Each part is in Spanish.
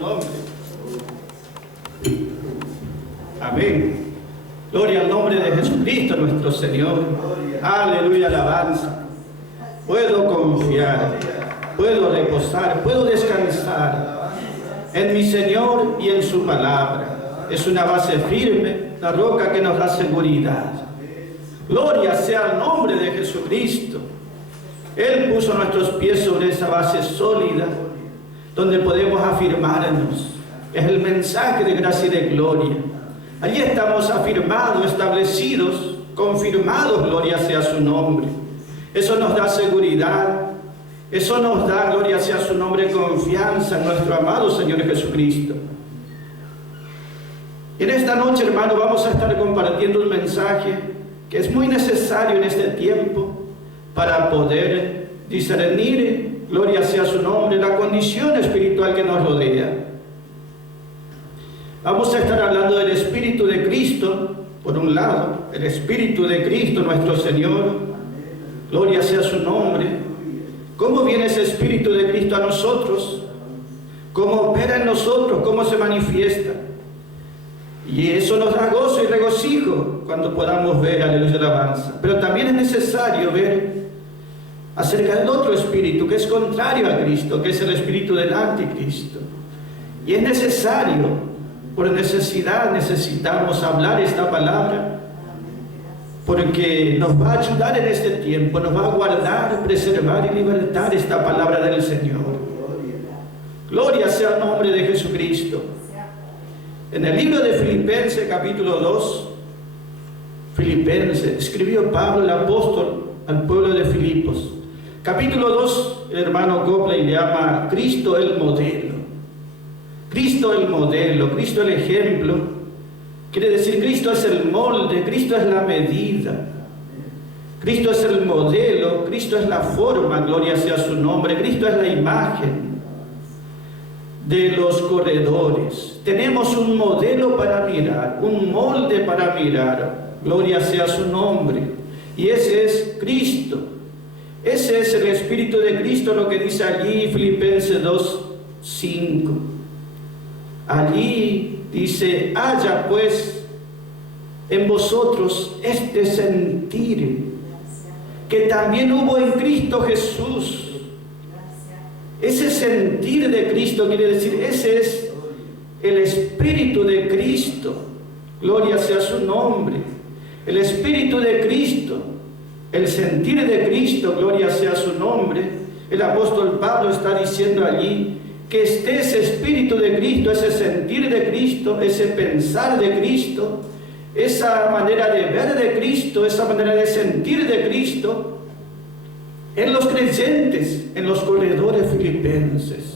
nombre. Amén. Gloria al nombre de Jesucristo nuestro Señor. Aleluya, alabanza. Puedo confiar, puedo reposar, puedo descansar en mi Señor y en su palabra. Es una base firme, la roca que nos da seguridad. Gloria sea el nombre de Jesucristo. Él puso nuestros pies sobre esa base sólida, donde podemos afirmarnos. Es el mensaje de gracia y de gloria. Allí estamos afirmados, establecidos, confirmados, gloria sea su nombre. Eso nos da seguridad, eso nos da, gloria sea su nombre, confianza en nuestro amado Señor Jesucristo. En esta noche, hermano, vamos a estar compartiendo un mensaje que es muy necesario en este tiempo para poder discernir, gloria sea su nombre, la condición espiritual que nos rodea. Vamos a estar hablando del Espíritu de Cristo, por un lado, el Espíritu de Cristo, nuestro Señor, gloria sea su nombre. ¿Cómo viene ese Espíritu de Cristo a nosotros? ¿Cómo opera en nosotros? ¿Cómo se manifiesta? Y eso nos da gozo y regocijo cuando podamos ver, aleluya, alabanza. Pero también es necesario ver acerca del otro espíritu que es contrario a Cristo, que es el espíritu del anticristo. Y es necesario, por necesidad, necesitamos hablar esta palabra, porque nos va a ayudar en este tiempo, nos va a guardar, preservar y libertar esta palabra del Señor. Gloria sea el nombre de Jesucristo. En el libro de Filipenses, capítulo 2, Filipenses, escribió Pablo, el apóstol, al pueblo de Filipos. Capítulo 2, el hermano Copley le llama Cristo el modelo. Cristo el modelo, Cristo el ejemplo. Quiere decir, Cristo es el molde, Cristo es la medida. Cristo es el modelo, Cristo es la forma, gloria sea su nombre. Cristo es la imagen de los corredores. Tenemos un modelo para mirar, un molde para mirar, gloria sea su nombre, y ese es Cristo. Ese es el Espíritu de Cristo, lo que dice allí Filipenses 2:5. Allí dice: haya pues en vosotros este sentir que también hubo en Cristo Jesús. Ese sentir de Cristo quiere decir, ese es el Espíritu de Cristo, gloria sea su nombre. El Espíritu de Cristo, el sentir de Cristo, gloria sea su nombre. El apóstol Pablo está diciendo allí que esté ese Espíritu de Cristo, ese sentir de Cristo, ese pensar de Cristo, esa manera de ver de Cristo, esa manera de sentir de Cristo en los creyentes, en los corredores filipenses.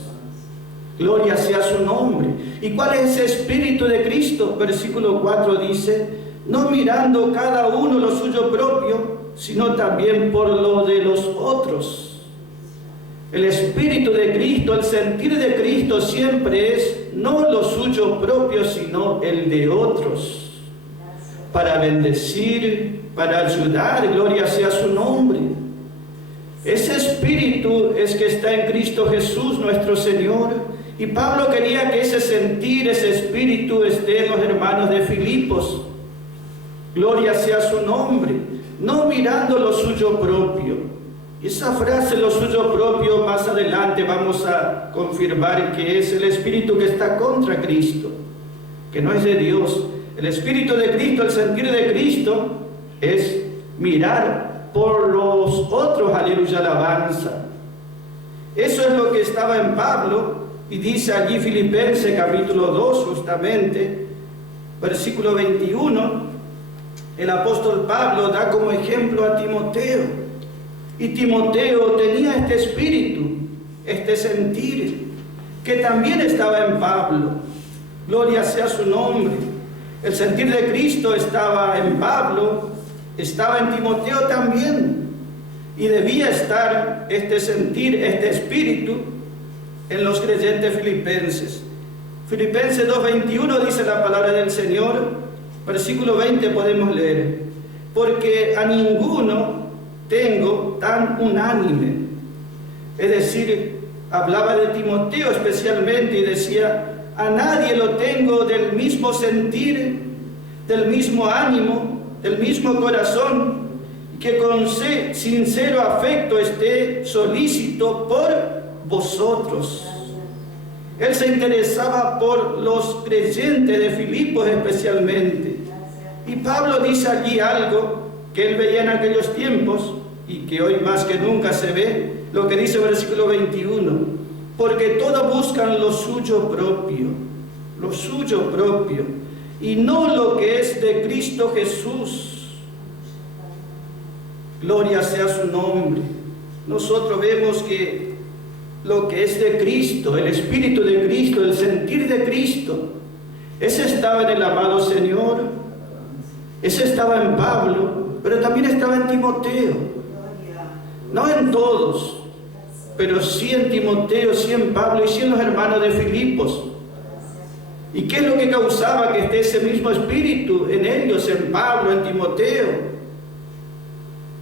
Gloria sea su nombre. ¿Y cuál es ese Espíritu de Cristo? Versículo 4 dice: no mirando cada uno lo suyo propio, sino también por lo de los otros. El Espíritu de Cristo, el sentir de Cristo siempre es no lo suyo propio, sino el de otros, para bendecir, para ayudar, gloria sea su nombre. Ese Espíritu es que está en Cristo Jesús nuestro Señor, y Pablo quería que ese sentir, ese Espíritu esté en los hermanos de Filipos. Gloria sea su nombre, no mirando lo suyo propio. Y esa frase, lo suyo propio, más adelante vamos a confirmar que es el Espíritu que está contra Cristo, que no es de Dios. El Espíritu de Cristo, el sentir de Cristo, es mirar por los otros, aleluya, alabanza. Eso es lo que estaba en Pablo, y dice allí Filipenses capítulo 2, justamente, versículo 21, el apóstol Pablo da como ejemplo a Timoteo, y Timoteo tenía este espíritu, este sentir, que también estaba en Pablo. Gloria sea su nombre. El sentir de Cristo estaba en Pablo, estaba en Timoteo también, y debía estar este sentir, este espíritu en los creyentes filipenses. Filipenses 2:21 dice la palabra del Señor, versículo 20 podemos leer: porque a ninguno tengo tan unánime. Es decir, hablaba de Timoteo especialmente y decía: a nadie lo tengo del mismo sentir, del mismo ánimo, del mismo corazón, que con sincero afecto esté solícito por vosotros. Él se interesaba por los creyentes de Filipos especialmente. Y Pablo dice allí algo que él veía en aquellos tiempos y que hoy más que nunca se ve, lo que dice el versículo 21, porque todos buscan lo suyo propio, y no lo que es de Cristo Jesús. Gloria sea su nombre. Nosotros vemos que lo que es de Cristo, el Espíritu de Cristo, el sentir de Cristo, ese estaba en el amado Señor, ese estaba en Pablo, pero también estaba en Timoteo. No en todos, pero sí en Timoteo, sí en Pablo y sí en los hermanos de Filipos. ¿Y qué es lo que causaba que esté ese mismo espíritu en ellos, en Pablo, en Timoteo?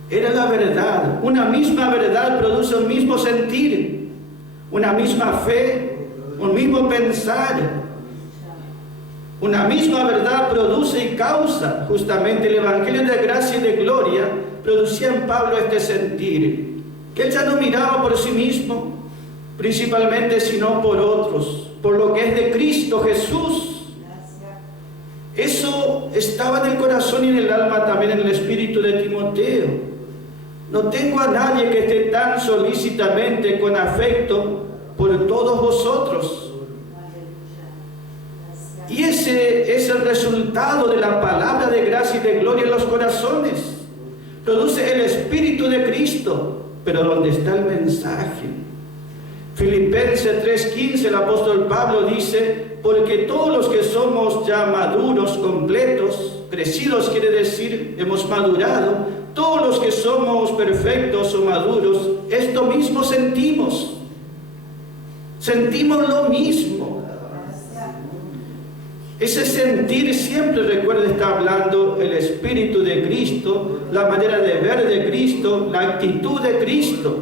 Era la verdad. Una misma verdad produce un mismo sentir, una misma fe, un mismo pensar. Una misma verdad produce y causa. Justamente el Evangelio de gracia y de gloria producía en Pablo este sentir, que él ya no miraba por sí mismo, principalmente, sino por otros, por lo que es de Cristo Jesús. Eso estaba en el corazón y en el alma, también en el espíritu de Timoteo. No tengo a nadie que esté tan solícitamente, con afecto, por todos vosotros. Y ese es el resultado de la palabra de gracia y de gloria en los corazones. Produce el Espíritu de Cristo, pero ¿dónde está el mensaje? Filipenses 3:15, el apóstol Pablo dice, porque todos los que somos ya maduros, completos, crecidos quiere decir, hemos madurado, todos los que somos perfectos o maduros, esto mismo sentimos. Sentimos lo mismo. Ese sentir siempre, recuerda, está hablando el Espíritu de Cristo, la manera de ver de Cristo, la actitud de Cristo.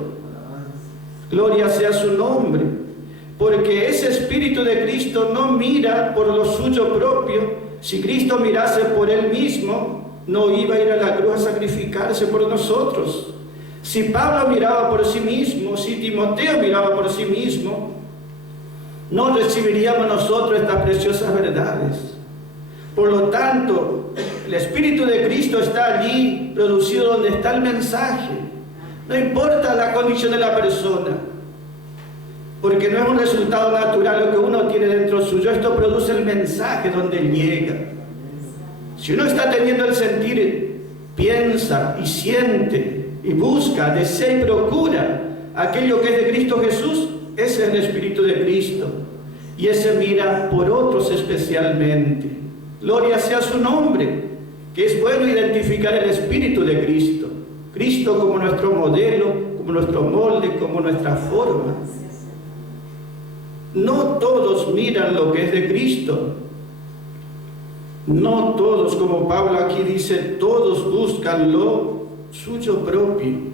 Gloria sea su nombre. Porque ese Espíritu de Cristo no mira por lo suyo propio. Si Cristo mirase por Él mismo, no iba a ir a la cruz a sacrificarse por nosotros. Si Pablo miraba por sí mismo, si Timoteo miraba por sí mismo, no recibiríamos nosotros estas preciosas verdades. Por lo tanto, el Espíritu de Cristo está allí, producido donde está el mensaje. No importa la condición de la persona, porque no es un resultado natural lo que uno tiene dentro suyo. Esto produce el mensaje donde llega. Si uno está teniendo el sentir, piensa y siente y busca, desea y procura aquello que es de Cristo Jesús, ese es el Espíritu de Cristo. Y ese mira por otros especialmente. Gloria sea su nombre, que es bueno identificar el Espíritu de Cristo. Cristo como nuestro modelo, como nuestro molde, como nuestra forma. No todos miran lo que es de Cristo. No todos, como Pablo aquí dice, todos buscan lo suyo propio.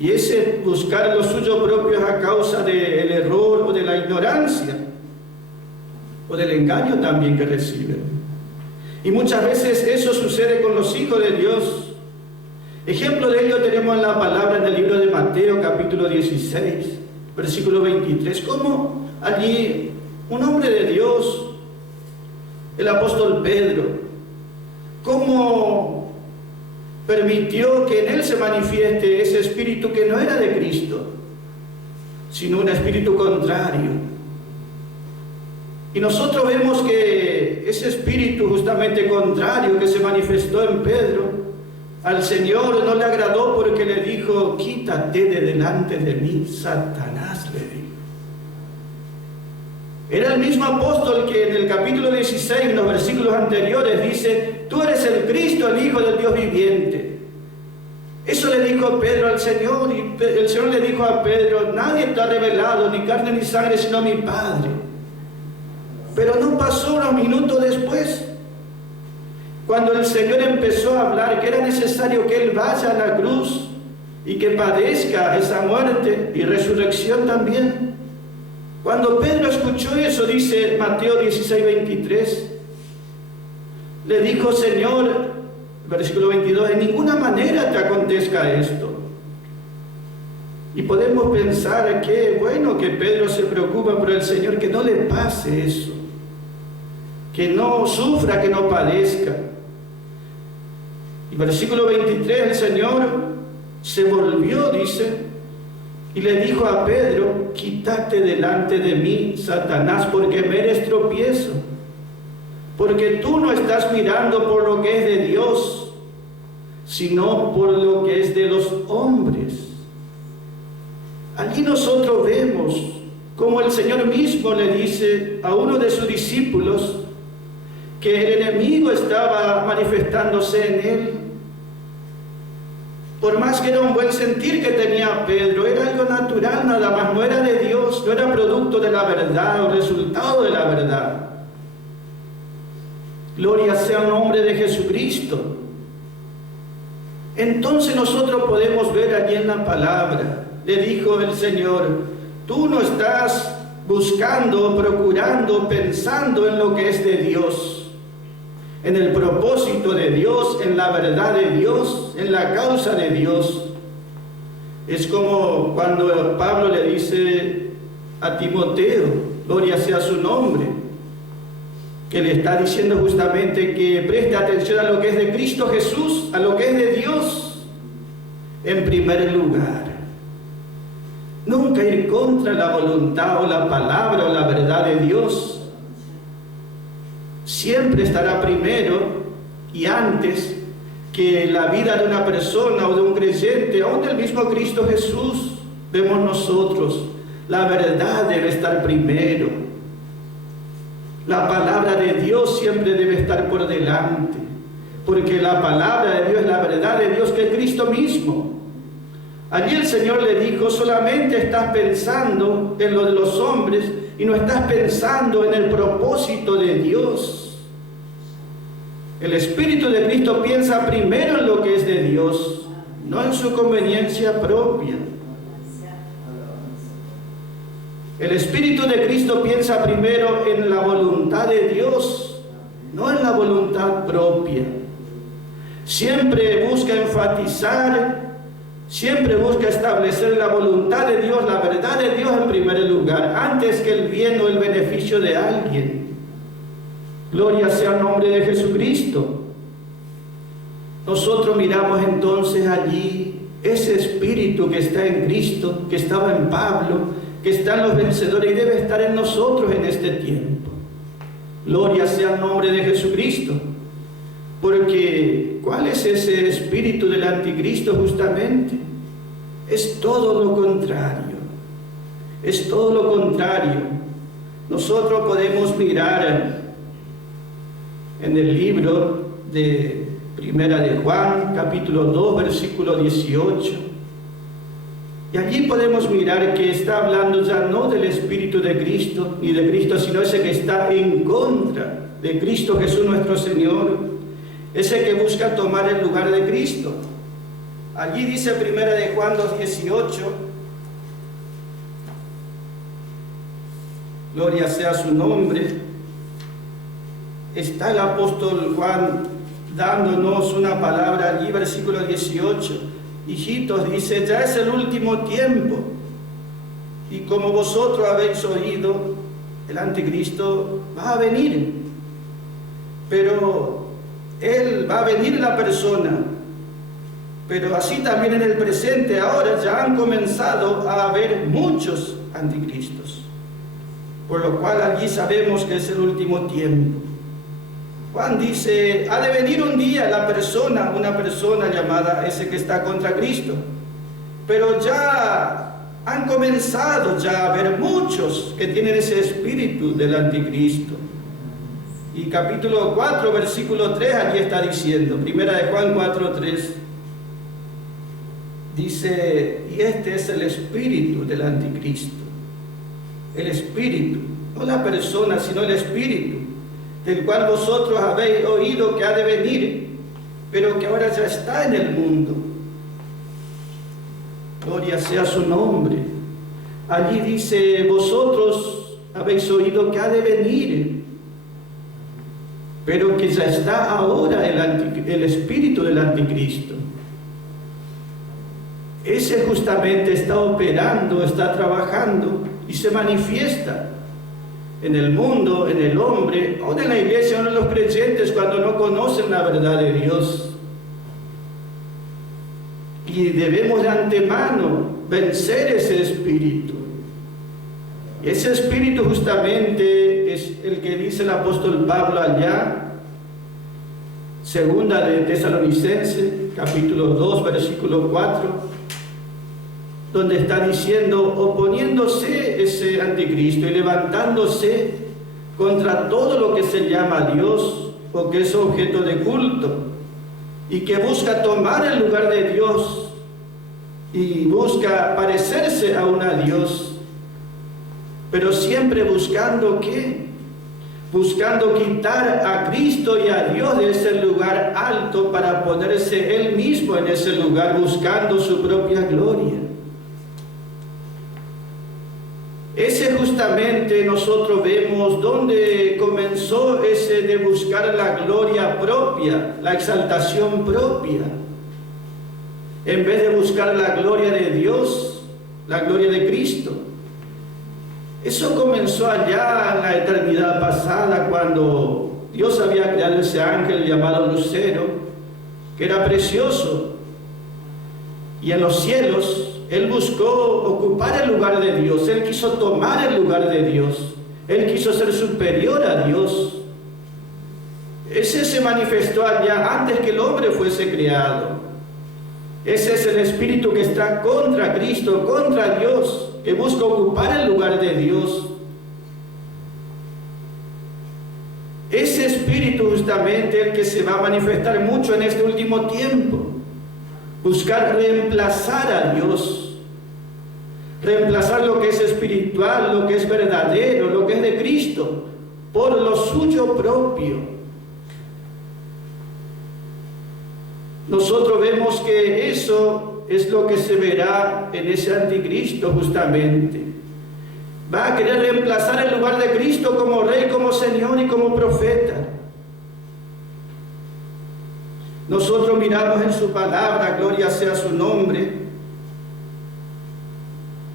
Y ese buscar lo suyo propio es a causa del error o de la ignorancia o del engaño también que reciben. Y muchas veces eso sucede con los hijos de Dios. Ejemplo de ello tenemos en la palabra en el libro de Mateo capítulo 16, versículo 23. Como allí un hombre de Dios, el apóstol Pedro, como permitió que en él se manifieste ese espíritu que no era de Cristo, sino un espíritu contrario. Y nosotros vemos que ese espíritu justamente contrario que se manifestó en Pedro, al Señor no le agradó porque le dijo, quítate de delante de mí, Satanás, le dijo. Era el mismo apóstol que en el capítulo 16, en los versículos anteriores, dice, tú eres el Cristo, el Hijo del Dios viviente. Eso le dijo Pedro al Señor, y el Señor le dijo a Pedro, nadie te ha revelado, ni carne ni sangre, sino mi Padre. Pero no pasó unos minutos después, cuando el Señor empezó a hablar que era necesario que Él vaya a la cruz y que padezca esa muerte y resurrección también. Cuando Pedro escuchó eso, dice Mateo 16:23, le dijo: Señor, versículo 22, en ninguna manera te acontezca esto. Y podemos pensar que bueno que Pedro se preocupa por el Señor, que no le pase eso, que no sufra, que no padezca. Y versículo 23, el Señor se volvió, dice, y le dijo a Pedro: quítate delante de mí, Satanás, porque me eres tropiezo, porque tú no estás mirando por lo que es de Dios, sino por lo que es de los hombres. Allí nosotros vemos como el Señor mismo le dice a uno de sus discípulos que el enemigo estaba manifestándose en él. Por más que era un buen sentir que tenía Pedro, era algo natural nada más, no era de Dios, no era producto de la verdad o resultado de la verdad. Gloria sea el nombre de Jesucristo. Entonces nosotros podemos ver allí en la palabra, le dijo el Señor: tú no estás buscando, procurando, pensando en lo que es de Dios, en el propósito de Dios, en la verdad de Dios, en la causa de Dios. Es como cuando Pablo le dice a Timoteo, gloria sea su nombre, que le está diciendo justamente que preste atención a lo que es de Cristo Jesús, a lo que es de Dios, en primer lugar. Nunca ir contra la voluntad o la palabra o la verdad de Dios. Siempre estará primero y antes que la vida de una persona o de un creyente, aún del mismo Cristo Jesús. Vemos nosotros, la verdad debe estar primero. La palabra de Dios siempre debe estar por delante, porque la palabra de Dios es la verdad de Dios, que es Cristo mismo. Allí el Señor le dijo: solamente estás pensando en lo de los hombres y no estás pensando en el propósito de Dios. El Espíritu de Cristo piensa primero en lo que es de Dios, no en su conveniencia propia. El Espíritu de Cristo piensa primero en la voluntad de Dios, no en la voluntad propia. Siempre busca enfatizar, siempre busca establecer la voluntad de Dios, la verdad de Dios en primer lugar, antes que el bien o el beneficio de alguien. Gloria sea el nombre de Jesucristo. Nosotros miramos entonces allí ese Espíritu que está en Cristo, que estaba en Pablo, que está en los vencedores y debe estar en nosotros en este tiempo. Gloria sea el nombre de Jesucristo. Porque ¿cuál es ese espíritu del anticristo justamente? Es todo lo contrario. Es todo lo contrario. Nosotros podemos mirar en el libro de Primera de Juan, capítulo 2, versículo 18. Y allí podemos mirar que está hablando ya no del Espíritu de Cristo, ni de Cristo, sino ese que está en contra de Cristo Jesús nuestro Señor, ese que busca tomar el lugar de Cristo. Allí dice Primera de Juan 2:18, gloria sea su nombre. Está el apóstol Juan dándonos una palabra allí, versículo 18. Hijitos, dice, ya es el último tiempo, y como vosotros habéis oído, el anticristo va a venir, pero él va a venir en la persona, pero así también en el presente, ahora ya han comenzado a haber muchos anticristos, por lo cual allí sabemos que es el último tiempo. Juan dice, ha de venir un día una persona llamada ese que está contra Cristo, pero ya han comenzado ya a haber muchos que tienen ese espíritu del anticristo. Y capítulo 4, versículo 3, allí está diciendo, Primera de Juan 4:3, dice, y este es el espíritu del anticristo. El espíritu, no la persona, sino el espíritu, del cual vosotros habéis oído que ha de venir, pero que ahora ya está en el mundo. Gloria sea su nombre. allí dice, vosotros habéis oído que ha de venir, pero que ya está ahora el espíritu del anticristo. Ese justamente está operando, está trabajando y se manifiesta en el mundo, en el hombre, o en la iglesia, o en los creyentes cuando no conocen la verdad de Dios. Y debemos de antemano vencer ese espíritu. Y ese espíritu justamente es el que dice el apóstol Pablo allá, segunda de Tesalonicenses, capítulo 2, versículo 4, donde está diciendo, oponiéndose ese anticristo y levantándose contra todo lo que se llama Dios o que es objeto de culto y que busca tomar el lugar de Dios y busca parecerse a un Dios, pero siempre buscando ¿qué? Buscando quitar a Cristo y a Dios de ese lugar alto para ponerse Él mismo en ese lugar, buscando su propia gloria. Ese justamente nosotros vemos donde comenzó ese de buscar la gloria propia, la exaltación propia, en vez de buscar la gloria de Dios, la gloria de Cristo. Eso comenzó allá en la eternidad pasada, cuando Dios había creado ese ángel llamado Lucero, que era precioso, y en los cielos Él buscó ocupar el lugar de Dios, Él quiso tomar el lugar de Dios, Él quiso ser superior a Dios. Ese se manifestó allá antes que el hombre fuese creado. Ese es el espíritu que está contra Cristo, contra Dios, que busca ocupar el lugar de Dios. Ese espíritu justamente el que se va a manifestar mucho en este último tiempo. Buscar reemplazar a Dios, reemplazar lo que es espiritual, lo que es verdadero, lo que es de Cristo, por lo suyo propio. Nosotros vemos que eso es lo que se verá en ese anticristo justamente. Va a querer reemplazar el lugar de Cristo como Rey, como Señor y como profeta. Nosotros miramos en su palabra, gloria sea su nombre.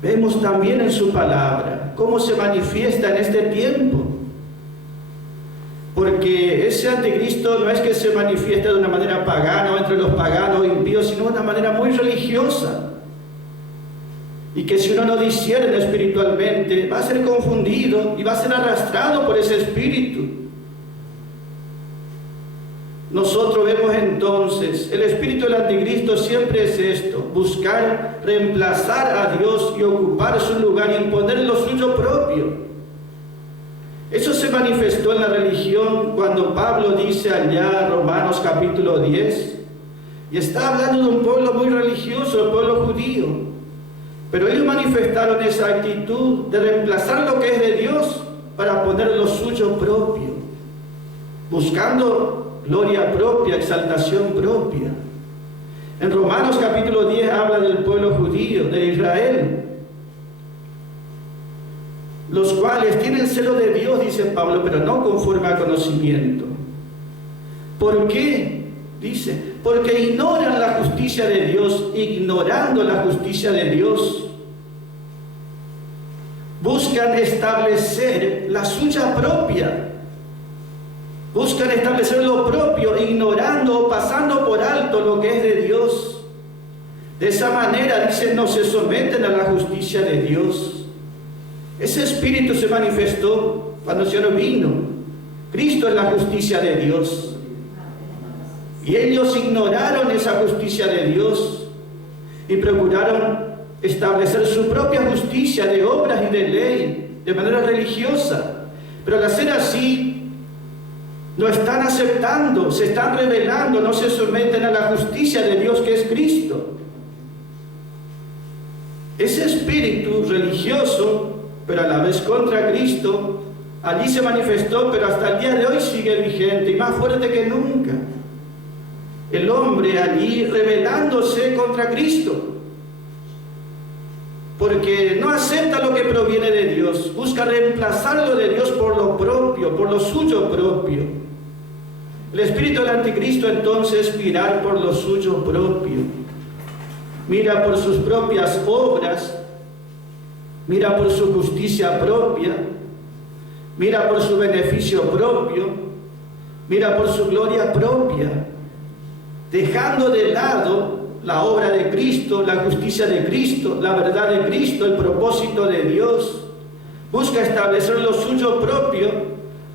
Vemos también en su palabra cómo se manifiesta en este tiempo. Porque ese anticristo no es que se manifieste de una manera pagana o entre los paganos o impíos, sino de una manera muy religiosa. Y que si uno no discierne espiritualmente, va a ser confundido y va a ser arrastrado por ese espíritu. Nosotros vemos entonces, el espíritu del anticristo siempre es esto, buscar reemplazar a Dios y ocupar su lugar y imponer lo suyo propio. Eso se manifestó en la religión cuando Pablo dice allá, Romanos capítulo 10, y está hablando de un pueblo muy religioso, el pueblo judío, pero ellos manifestaron esa actitud de reemplazar lo que es de Dios para poner lo suyo propio, buscando gloria propia, exaltación propia. En Romanos capítulo 10 habla del pueblo judío, de Israel, los cuales tienen celo de Dios, dice Pablo, pero no conforme al conocimiento. ¿Por qué? Dice, porque ignoran la justicia de Dios, ignorando la justicia de Dios, buscan establecer la suya propia. Buscan establecer lo propio, ignorando o pasando por alto lo que es de Dios. De esa manera, dicen, no se someten a la justicia de Dios. Ese espíritu se manifestó cuando el Señor vino. Cristo es la justicia de Dios. Y ellos ignoraron esa justicia de Dios y procuraron establecer su propia justicia de obras y de ley, de manera religiosa. Pero al hacer así, no están aceptando, se están rebelando, no se someten a la justicia de Dios que es Cristo. Ese espíritu religioso, pero a la vez contra Cristo, allí se manifestó, pero hasta el día de hoy sigue vigente y más fuerte que nunca. El hombre allí rebelándose contra Cristo. porque no acepta lo que proviene de Dios, busca reemplazar lo de Dios por lo propio, por lo suyo propio. El espíritu del anticristo entonces es mirar por lo suyo propio, mira por sus propias obras, mira por su justicia propia, mira por su beneficio propio, mira por su gloria propia, dejando de lado la obra de Cristo, la justicia de Cristo, la verdad de Cristo, el propósito de Dios. Busca establecer lo suyo propio,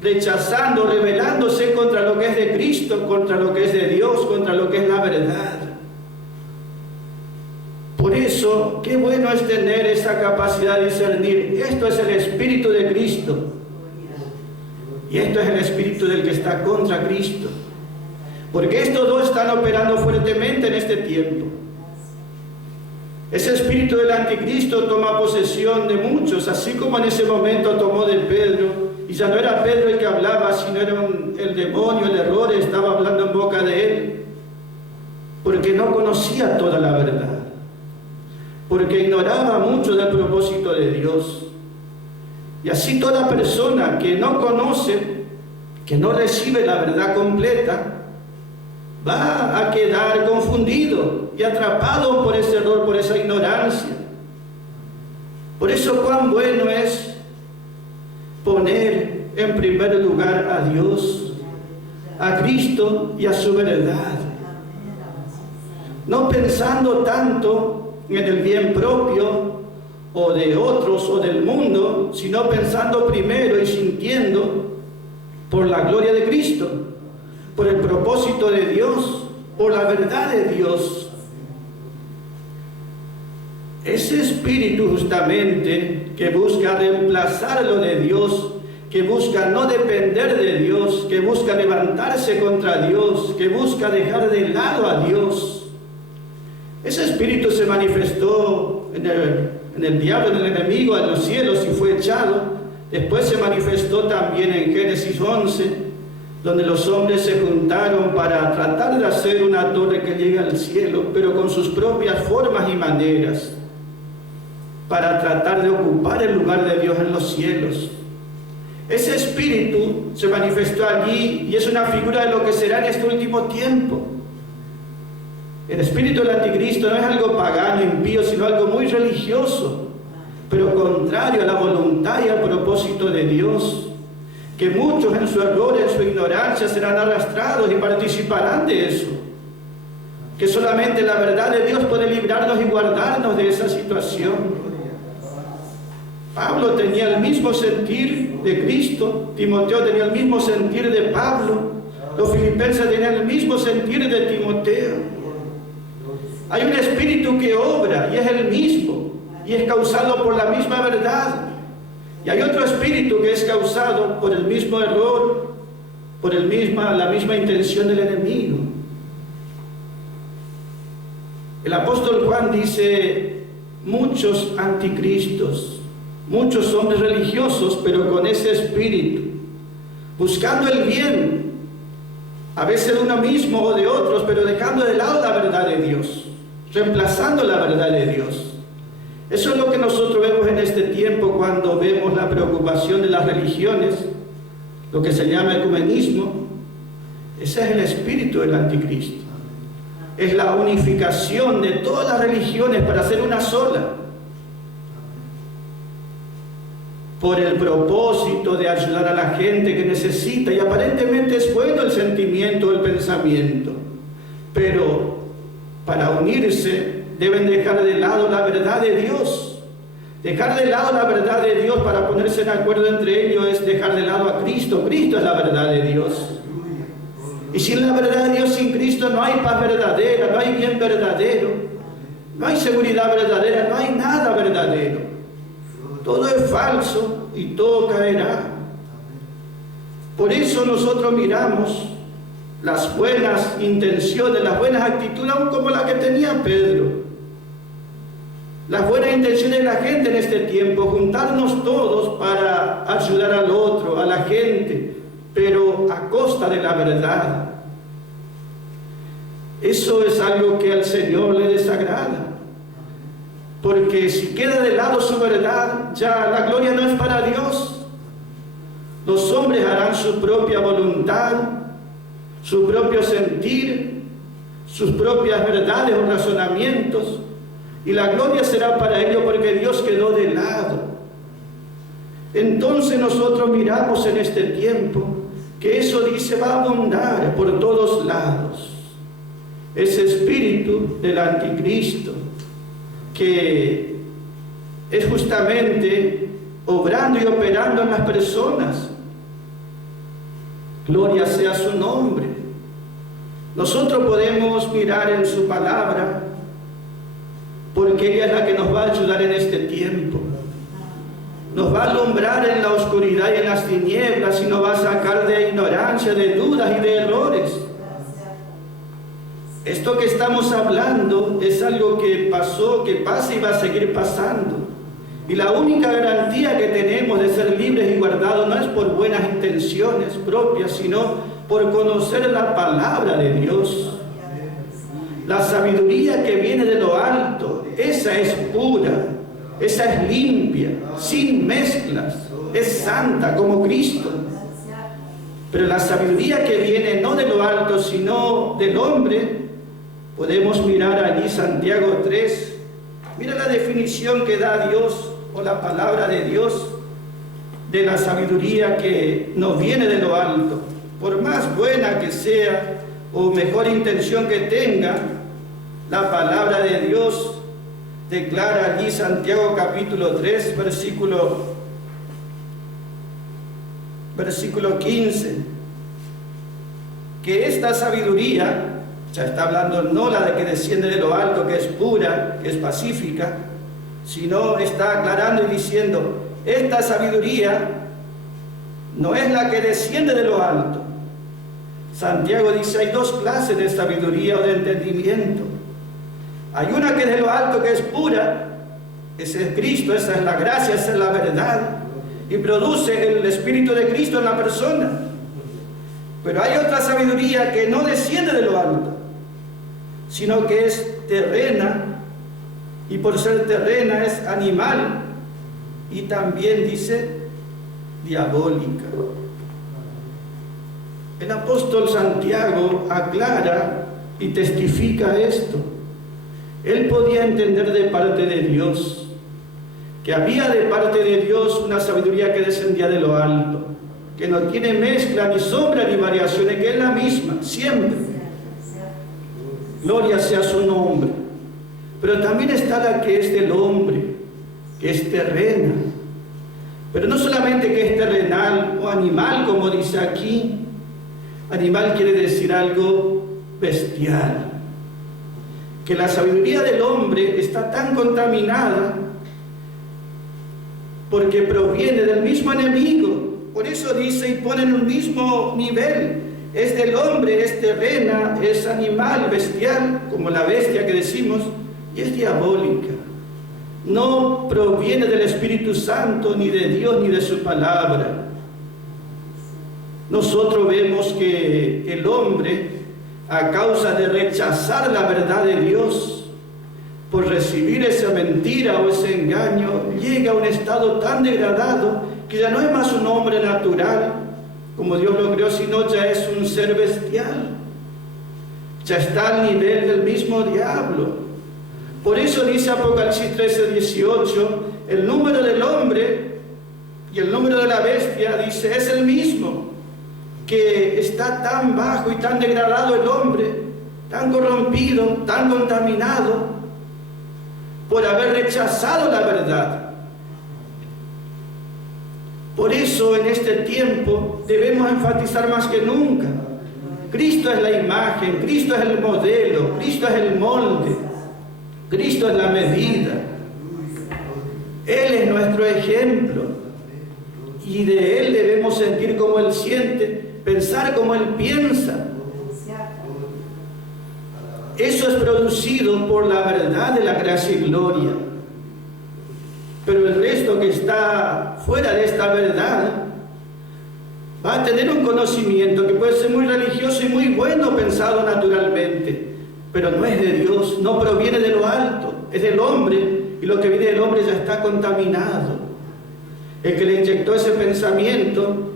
rechazando, rebelándose contra lo que es de Cristo, contra lo que es de Dios, contra lo que es la verdad. Por eso, qué bueno es tener esa capacidad de discernir. Esto es el Espíritu de Cristo. Y esto es el espíritu del que está contra Cristo. Porque estos dos están operando fuertemente en este tiempo. Ese espíritu del anticristo toma posesión de muchos, así como en ese momento tomó de Pedro. Y ya no era Pedro el que hablaba, sino era el demonio, el error, estaba hablando en boca de él. Porque no conocía toda la verdad. Porque ignoraba mucho del propósito de Dios. Y así toda persona que no conoce, que no recibe la verdad completa, va a quedar confundido y atrapado por ese error, por esa ignorancia. Por eso cuán bueno es poner en primer lugar a Dios, a Cristo y a su verdad. No pensando tanto en el bien propio o de otros o del mundo, sino pensando primero y sintiendo por la gloria de Cristo, por el propósito de Dios, por la verdad de Dios. Ese espíritu justamente que busca reemplazar lo de Dios, que busca no depender de Dios, que busca levantarse contra Dios, que busca dejar de lado a Dios. Ese espíritu se manifestó en el diablo, en el enemigo, en los cielos y fue echado. Después se manifestó también en Génesis 11, donde los hombres se juntaron para tratar de hacer una torre que llegue al cielo, pero con sus propias formas y maneras, para tratar de ocupar el lugar de Dios en los cielos. Ese espíritu se manifestó allí y es una figura de lo que será en este último tiempo. El espíritu del anticristo no es algo pagano, impío, sino algo muy religioso, pero contrario a la voluntad y al propósito de Dios, que muchos en su error, en su ignorancia serán arrastrados y participarán de eso, que solamente la verdad de Dios puede librarnos y guardarnos de esa situación. Pablo tenía el mismo sentir de Cristo, Timoteo tenía el mismo sentir de Pablo, los filipenses tenían el mismo sentir de Timoteo. Hay un espíritu que obra y es el mismo, y es causado por la misma verdad. Y hay otro espíritu que es causado por el mismo error, por la misma intención del enemigo. El apóstol Juan dice, muchos anticristos, muchos hombres religiosos, pero con ese espíritu, buscando el bien, a veces de uno mismo o de otros, pero dejando de lado la verdad de Dios, reemplazando la verdad de Dios. Eso es lo que nosotros vemos en este tiempo cuando vemos la preocupación de las religiones, lo que se llama ecumenismo. Ese es el espíritu del anticristo. Es la unificación de todas las religiones para hacer una sola, por el propósito de ayudar a la gente que necesita, y aparentemente es bueno el sentimiento, el pensamiento, pero para unirse deben dejar de lado la verdad de Dios. Dejar de lado la verdad de Dios para ponerse en acuerdo entre ellos es dejar de lado a Cristo. Cristo es la verdad de Dios. Y sin la verdad de Dios, sin Cristo, no hay paz verdadera, no hay bien verdadero, no hay seguridad verdadera, no hay nada verdadero. Todo es falso y todo caerá. Por eso nosotros miramos las buenas intenciones, las buenas actitudes, aún como la que tenía Pedro. Las buenas intenciones de la gente en este tiempo, juntarnos todos para ayudar al otro, a la gente, pero a costa de la verdad. Eso es algo que al Señor le desagrada. Porque si queda de lado su verdad, ya la gloria no es para Dios. Los hombres harán su propia voluntad, su propio sentir, sus propias verdades o razonamientos, y la gloria será para ellos porque Dios quedó de lado. Entonces nosotros miramos en este tiempo que eso dice va a abundar por todos lados. Ese espíritu del anticristo que es justamente obrando y operando en las personas. Gloria sea su nombre. Nosotros podemos mirar en su palabra porque ella es la que nos va a ayudar en este tiempo. Nos va a alumbrar en la oscuridad y en las tinieblas y nos va a sacar de ignorancia, de dudas y de errores. Esto que estamos hablando es algo que pasó, que pasa y va a seguir pasando. Y la única garantía que tenemos de ser libres y guardados no es por buenas intenciones propias, sino por conocer la palabra de Dios. La sabiduría que viene de lo alto, esa es pura, esa es limpia, sin mezclas, es santa como Cristo. Pero la sabiduría que viene no de lo alto, sino del hombre, podemos mirar allí Santiago 3. Mira la definición que da Dios o la palabra de Dios de la sabiduría que nos viene de lo alto. Por más buena que sea o mejor intención que tenga, la palabra de Dios declara allí Santiago capítulo 3, versículo 15, que esta sabiduría, ya está hablando no la de que desciende de lo alto, que es pura, que es pacífica, sino está aclarando y diciendo, esta sabiduría no es la que desciende de lo alto. Santiago dice, hay dos clases de sabiduría o de entendimiento. Hay una que es de lo alto, que es pura, ese es Cristo, esa es la gracia, esa es la verdad, y produce el Espíritu de Cristo en la persona. Pero hay otra sabiduría que no desciende de lo alto, sino que es terrena, y por ser terrena es animal, y también dice diabólica. El apóstol Santiago aclara y testifica esto. Él podía entender de parte de Dios, que había de parte de Dios una sabiduría que descendía de lo alto, que no tiene mezcla, ni sombra, ni variaciones, que es la misma, siempre. Gloria sea su nombre. Pero también está la que es del hombre, que es terrena. Pero no solamente que es terrenal o animal, como dice aquí. Animal quiere decir algo bestial. Que la sabiduría del hombre está tan contaminada porque proviene del mismo enemigo. Por eso dice y pone en un mismo nivel. Es del hombre, es terrena, es animal, bestial, como la bestia que decimos, y es diabólica. No proviene del Espíritu Santo, ni de Dios, ni de su palabra. Nosotros vemos que el hombre, a causa de rechazar la verdad de Dios, por recibir esa mentira o ese engaño, llega a un estado tan degradado que ya no es más un hombre natural, como Dios lo creó, sino ya es un ser bestial. Ya está al nivel del mismo diablo. Por eso dice Apocalipsis 13:18, el número del hombre y el número de la bestia, dice, es el mismo, que está tan bajo y tan degradado el hombre, tan corrompido, tan contaminado, por haber rechazado la verdad. Por eso en este tiempo debemos enfatizar más que nunca. Cristo es la imagen, Cristo es el modelo, Cristo es el molde, Cristo es la medida. Él es nuestro ejemplo y de Él debemos sentir como Él siente, pensar como Él piensa. Eso es producido por la verdad de la gracia y gloria. Pero el resto que está fuera de esta verdad va a tener un conocimiento que puede ser muy religioso y muy bueno pensado naturalmente, pero no es de Dios, no proviene de lo alto, es del hombre y lo que viene del hombre ya está contaminado. El que le inyectó ese pensamiento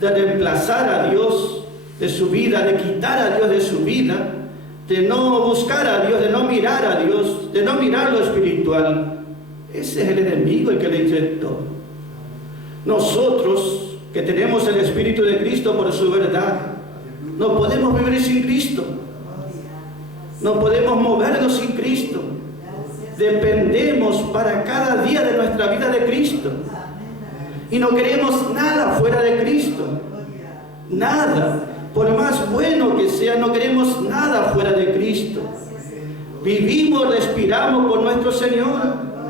de reemplazar a Dios de su vida, de quitar a Dios de su vida, de no buscar a Dios, de no mirar a Dios, de no mirar lo espiritual. Ese es el enemigo el que le inyectó. Nosotros que tenemos el Espíritu de Cristo por su verdad, no podemos vivir sin Cristo. No podemos movernos sin Cristo. Dependemos para cada día de nuestra vida de Cristo. Y no queremos nada fuera de Cristo. Nada. Por más bueno que sea, no queremos nada fuera de Cristo. Vivimos, respiramos por nuestro Señor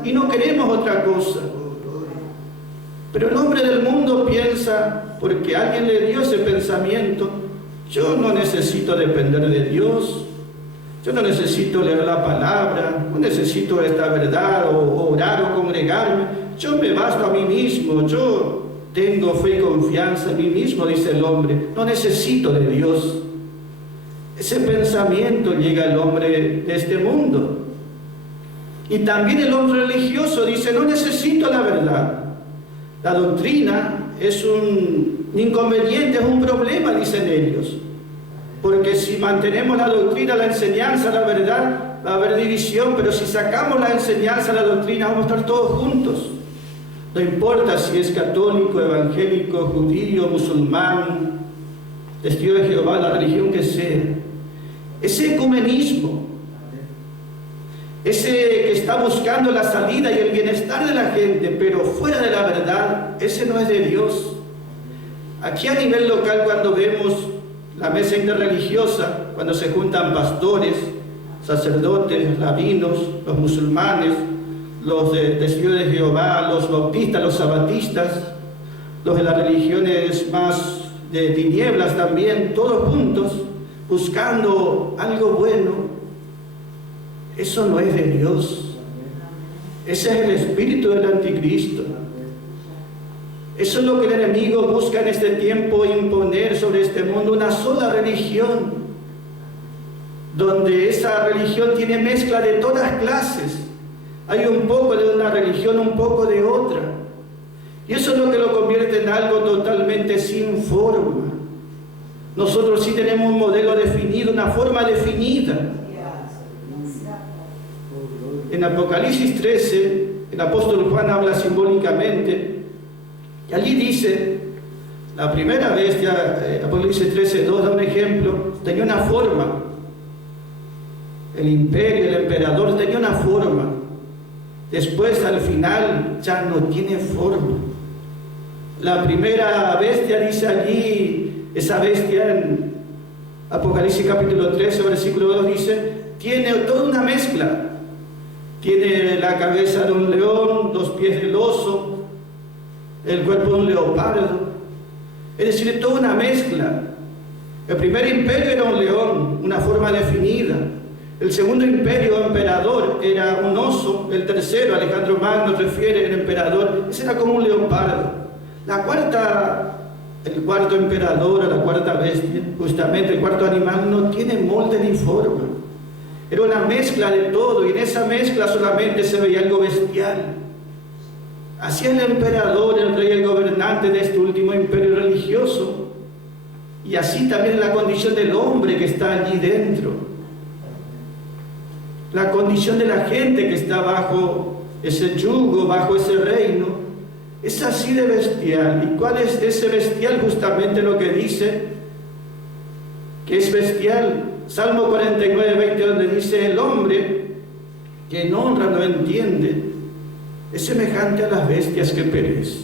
y no queremos otra cosa. Pero el hombre del mundo piensa, porque alguien le dio ese pensamiento, yo no necesito depender de Dios, yo no necesito leer la palabra, no necesito esta verdad o orar o congregarme, yo me basto a mí mismo, yo tengo fe y confianza en mí mismo, dice el hombre, no necesito de Dios. Ese pensamiento llega al hombre de este mundo. Y también el hombre religioso dice, no necesito la verdad. La doctrina es un inconveniente, es un problema, dicen ellos. Porque si mantenemos la doctrina, la enseñanza, la verdad, va a haber división, pero si sacamos la enseñanza, la doctrina, vamos a estar todos juntos. No importa si es católico, evangélico, judío, musulmán, testigo de Jehová, la religión que sea. Ese ecumenismo, ese que está buscando la salida y el bienestar de la gente, pero fuera de la verdad, ese no es de Dios. Aquí a nivel local, cuando vemos la mesa interreligiosa, cuando se juntan pastores, sacerdotes, rabinos, los musulmanes, los testigos de Jehová, los bautistas, los sabatistas, los de las religiones más de tinieblas también, todos juntos, buscando algo bueno, eso no es de Dios. Ese es el espíritu del anticristo. Eso es lo que el enemigo busca en este tiempo, imponer sobre este mundo una sola religión, donde esa religión tiene mezcla de todas clases. Hay un poco de una religión, un poco de otra. Y eso es lo que lo convierte en algo totalmente sin forma. Nosotros sí tenemos un modelo definido, una forma definida. En Apocalipsis 13, el apóstol Juan habla simbólicamente, y allí dice, la primera bestia, Apocalipsis 13:2 da un ejemplo, tenía una forma. El imperio, el emperador tenía una forma. Después, al final, ya no tiene forma. La primera bestia, dice allí, esa bestia en Apocalipsis capítulo 13, versículo 2, dice, tiene toda una mezcla. Tiene la cabeza de un león, los pies del oso, el cuerpo de un leopardo. Es decir, toda una mezcla. El primer imperio era un león, una forma definida. El segundo imperio, emperador, era un oso. El tercero, Alejandro Magno refiere al emperador, ese era como un leopardo. El cuarto emperador, la cuarta bestia, justamente el cuarto animal, no tiene molde ni forma. Era una mezcla de todo, y en esa mezcla solamente se veía algo bestial. Así es el emperador, el rey, el gobernante de este último imperio religioso. Y así también la condición del hombre que está allí dentro. La condición de la gente que está bajo ese yugo, bajo ese reino, es así de bestial. ¿Y cuál es ese bestial? Justamente lo que dice que es bestial. Salmo 49:20, donde dice, el hombre que no honra, no entiende, es semejante a las bestias que perecen.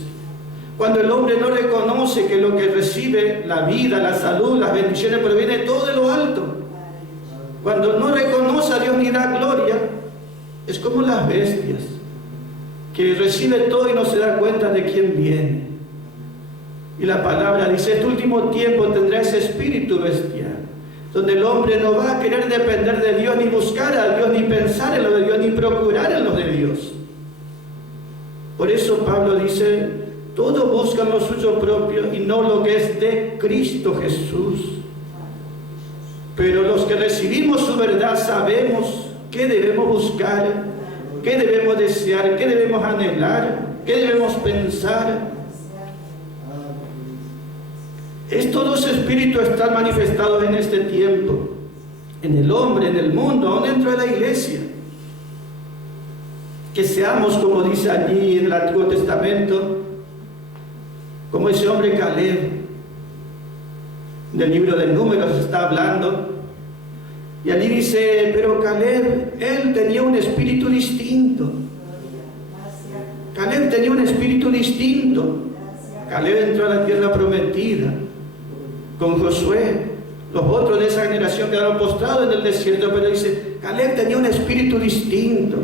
Cuando el hombre no reconoce que lo que recibe, la vida, la salud, las bendiciones, proviene todo de lo alto. Cuando no reconoce a Dios ni da gloria, es como las bestias, que recibe todo y no se da cuenta de quién viene. Y la palabra dice, este último tiempo tendrá ese espíritu bestial, donde el hombre no va a querer depender de Dios, ni buscar a Dios, ni pensar en lo de Dios, ni procurar en lo de Dios. Por eso Pablo dice, todos buscan lo suyo propio y no lo que es de Cristo Jesús. Pero los que recibimos su verdad sabemos qué debemos buscar, qué debemos desear, qué debemos anhelar, qué debemos pensar. Estos dos espíritus están manifestados en este tiempo, en el hombre, en el mundo, aún dentro de la iglesia. Que seamos, como dice allí en el Antiguo Testamento, como ese hombre Caleb, del libro de Números está hablando, y allí dice, pero Caleb, él tenía un espíritu distinto. Caleb tenía un espíritu distinto. Caleb entró a la tierra prometida con Josué. Los otros de esa generación quedaron postrados en el desierto, pero dice, Caleb tenía un espíritu distinto.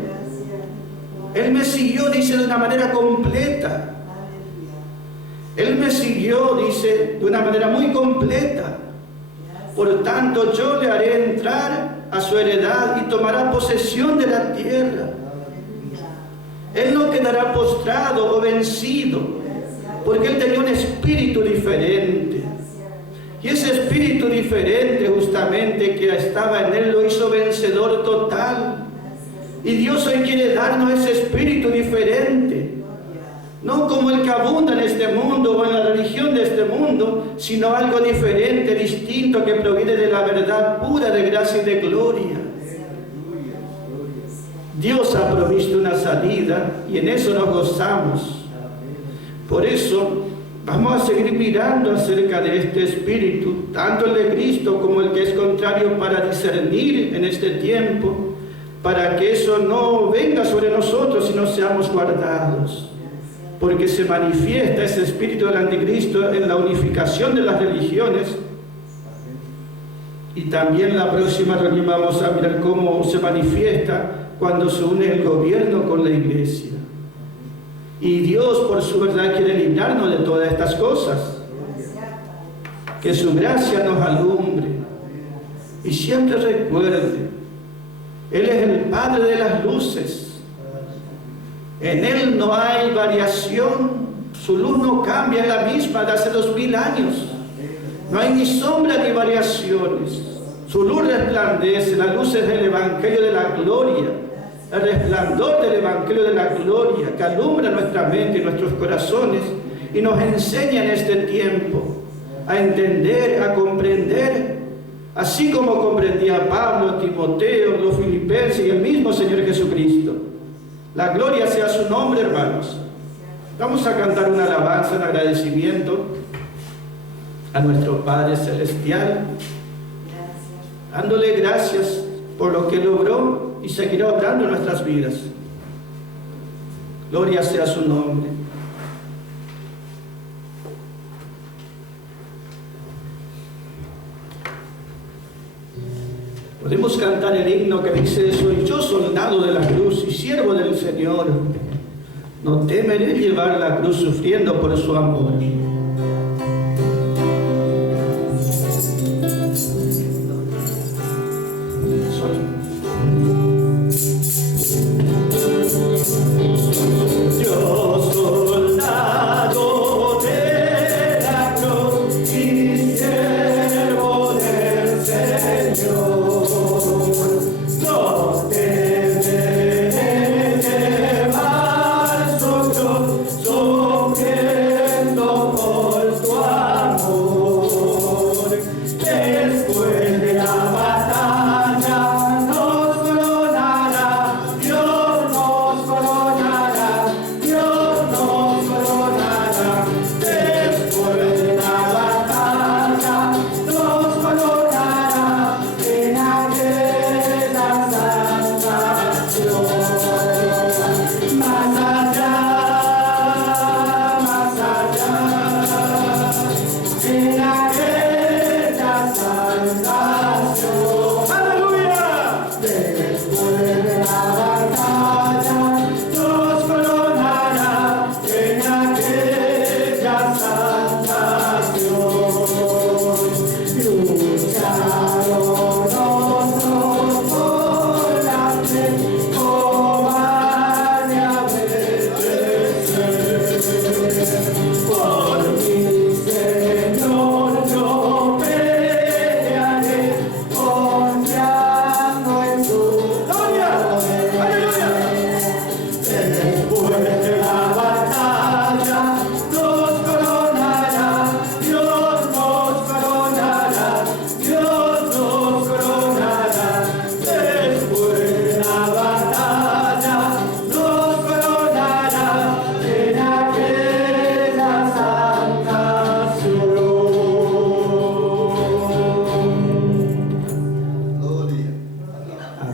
Él me siguió, dice, de una manera completa. Él me siguió, dice, de una manera muy completa. Por tanto, yo le haré entrar a su heredad y tomará posesión de la tierra. Él no quedará postrado o vencido, porque él tenía un espíritu diferente. Y ese espíritu diferente, justamente, que estaba en él, lo hizo vencedor total. Y Dios hoy quiere darnos ese espíritu diferente. No como el que abunda en este mundo o en la religión de este mundo, sino algo diferente, distinto, que proviene de la verdad pura de gracia y de gloria. Dios ha provisto una salida y en eso nos gozamos. Por eso vamos a seguir mirando acerca de este espíritu, tanto el de Cristo como el que es contrario, para discernir en este tiempo, para que eso no venga sobre nosotros y no seamos guardados. Porque se manifiesta ese espíritu del anticristo en la unificación de las religiones. Y también la próxima reunión vamos a mirar cómo se manifiesta cuando se une el gobierno con la iglesia. Y Dios, por su verdad, quiere librarnos de todas estas cosas. Que su gracia nos alumbre. Y siempre recuerde, Él es el Padre de las luces. En Él no hay variación. Su luz no cambia, es la misma de hace 2000 años. No hay ni sombra ni variaciones. Su luz resplandece, la luz es del Evangelio de la gloria, el resplandor del Evangelio de la gloria, que alumbra nuestra mente y nuestros corazones y nos enseña en este tiempo a entender, a comprender, así como comprendía Pablo, Timoteo, los filipenses y el mismo Señor Jesucristo. La gloria sea su nombre, hermanos. Vamos a cantar una alabanza en agradecimiento a nuestro Padre Celestial, dándole gracias por lo que logró y seguirá obrando en nuestras vidas. Gloria sea su nombre. Podemos cantar el himno que dice: soy yo soldado de la cruz y siervo del Señor, no temeré llevar la cruz sufriendo por su amor. Por mi Señor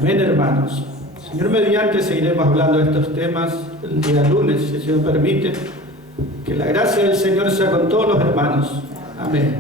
Amén, hermanos. Señor mediante, seguiremos hablando de estos temas el día lunes, si el Señor permite. Que la gracia del Señor sea con todos los hermanos. Amén.